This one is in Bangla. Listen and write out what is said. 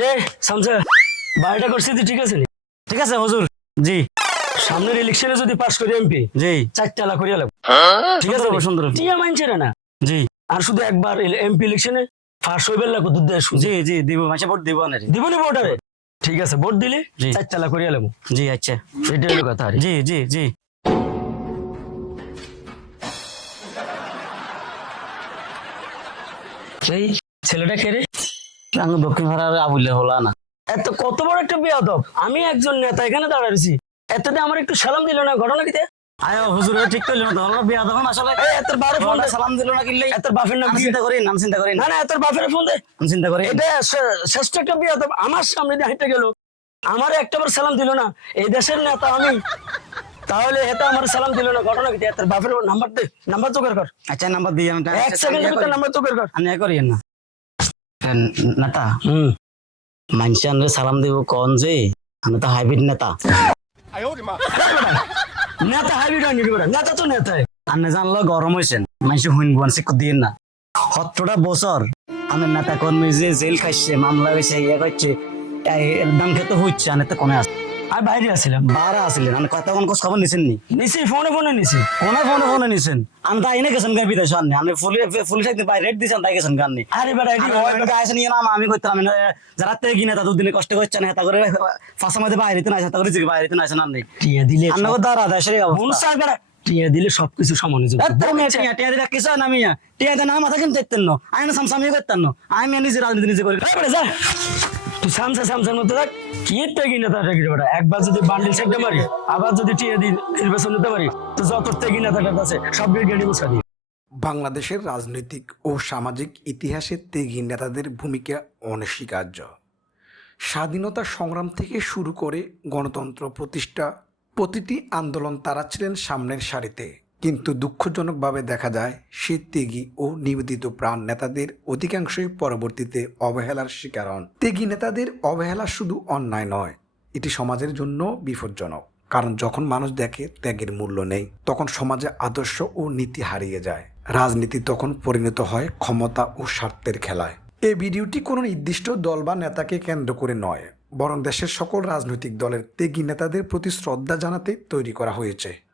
রে বাড়িটা করছি তুই ঠিক আছে ঠিক আছে হুজুর। জি। সামনের ইলেকশনে যদি পাস করি এমপি জি। চারটা লাখ করিয়া লাগবে ঠিক আছে সুন্দর টিয়া মানছে না। জি। আর শুধু একবার এমপি ইলেকশনে ফার্স্ট হইবে লাগবে দুধ দেয় জি জি দিব মাসে ভোট দিব না রে। দিব না ভোটারে ঠিক আছে ভোট দিলে জি। চারটা করিয়া লাগবো জি আচ্ছা। হলো কথা জি জি জি। এই ছেলেটা খেরে আমি দক্ষিণ ভাড়ার আবুলে হলা না। এত কত বড় একটা বিয়াদব। আমি একজন নেতা এখানে দাঁড়াইছি এততে আমার একটু সালাম দিল না ঘটনা কিতে আয় হুজুর ঠিক করলি না তোমরা বিয়া তখন আসলে এই এত বারে ফোন সালাম দিল না কিনলে এত বাপের নাম চিন্তা করি নাম চিন্তা করি না। না এত বাপের ফোন দে। আমি চিন্তা করি এটা শ্রেষ্ঠ একটা বিয়াদব। আমার সামনে দিয়ে গেল। আমার একটাবার সালাম দিল না। এই দেশের নেতা আমি। তাহলে এটা আমার সালাম দিল না ঘটনা কি এত বাপের নাম্বার দে নাম্বার জোগাড় কর। আচ্ছা নাম্বার দিয়ে আমি এক সেকেন্ডের ভিতরে নাম্বার জোগাড় কর। আমি করি না। নেতা হুম। মানুষ সালাম দিব কন যে আমি তো হাইব্রিড নেতা। নেতা হাইব্রিড হয়নি নেতা তো আপনি জানলো গরম হয়েছেন মানুষ হুইন বোন শিক্ষক দিয়ে না। সত্তরটা বছর আমি নেতা কর্মী যে জেল খাইছে মামলা হয়েছে ইয়ে করছে এই দাম খেতে হচ্ছে আমি তো কমে আছে। আর বাইরে আসছিলাম বারা আসলেন আমি কথা কোন খোঁজ খবর নিছেন নি নিছি ফোনে ফোনে নিছি। কোনে ফোনে ফোনে নিছেন? আমি তাই এনে গেছেন গাই বিদেশ আননি আমি ফুলি ফুলি পাই রেট দিছেন তাই গেছেন গাননি আরে বেটা এটি বেটা। নিয়ে নাম আমি করতাম আমি না- যারা তে কিনে তা দুদিনে কষ্ট করছেন হেতা করে ফাঁসা মধ্যে বাইরে তো নাই হেতা করে জিগে বাইরে তো নাই আননি টিয়া দিলে আন্না দাঁড়া দেশের এই অবস্থা। মনুষ্য বেটা টিয়া দিলে সবকিছু সমান যাবে। টিয়া টিয়া দিলে কিছু না মিয়া। টিয়া দিয়ে না মাথা কিন্তু দেখতেন না। আমি না সামসামি করতেন না। আমি নিজে রাজনীতি নিজে করি। যা। তুই সামসা সামসার মধ্যে থাক, কি টেকি নেতা টেকি রে বেটা। একবার যদি বান্ডিল সেটতে পারি আবার যদি টিয়া দিই নির্বাচন নিতে পারি, তো যত টেকি নেতাটার আছে, সব গেড়ি মুছা দিই বাংলাদেশের রাজনৈতিক ও সামাজিক ইতিহাসে ত্যাগী নেতাদের ভূমিকা অনস্বীকার্য। স্বাধীনতা সংগ্রাম থেকে শুরু করে গণতন্ত্র প্রতিষ্ঠা, প্রতিটি আন্দোলন তারা ছিলেন সামনের সারিতে। কিন্তু দুঃখজনকভাবে দেখা যায় শীত ত্যাগী ও নিবেদিত প্রাণ নেতাদের অধিকাংশই পরবর্তীতে অবহেলার শিকার হন। ত্যাগী নেতাদের অবহেলা শুধু অন্যায় নয়, এটি সমাজের জন্য বিপজ্জনক। কারণ যখন মানুষ দেখে ত্যাগের মূল্য নেই, তখন সমাজে আদর্শ ও নীতি হারিয়ে যায়। রাজনীতি তখন পরিণত হয় ক্ষমতা ও স্বার্থের খেলায়। এই ভিডিওটি কোনো নির্দিষ্ট দল বা নেতাকে কেন্দ্র করে নয়, বরং দেশের সকল রাজনৈতিক দলের ত্যাগী নেতাদের প্রতি শ্রদ্ধা জানাতে তৈরি করা হয়েছে।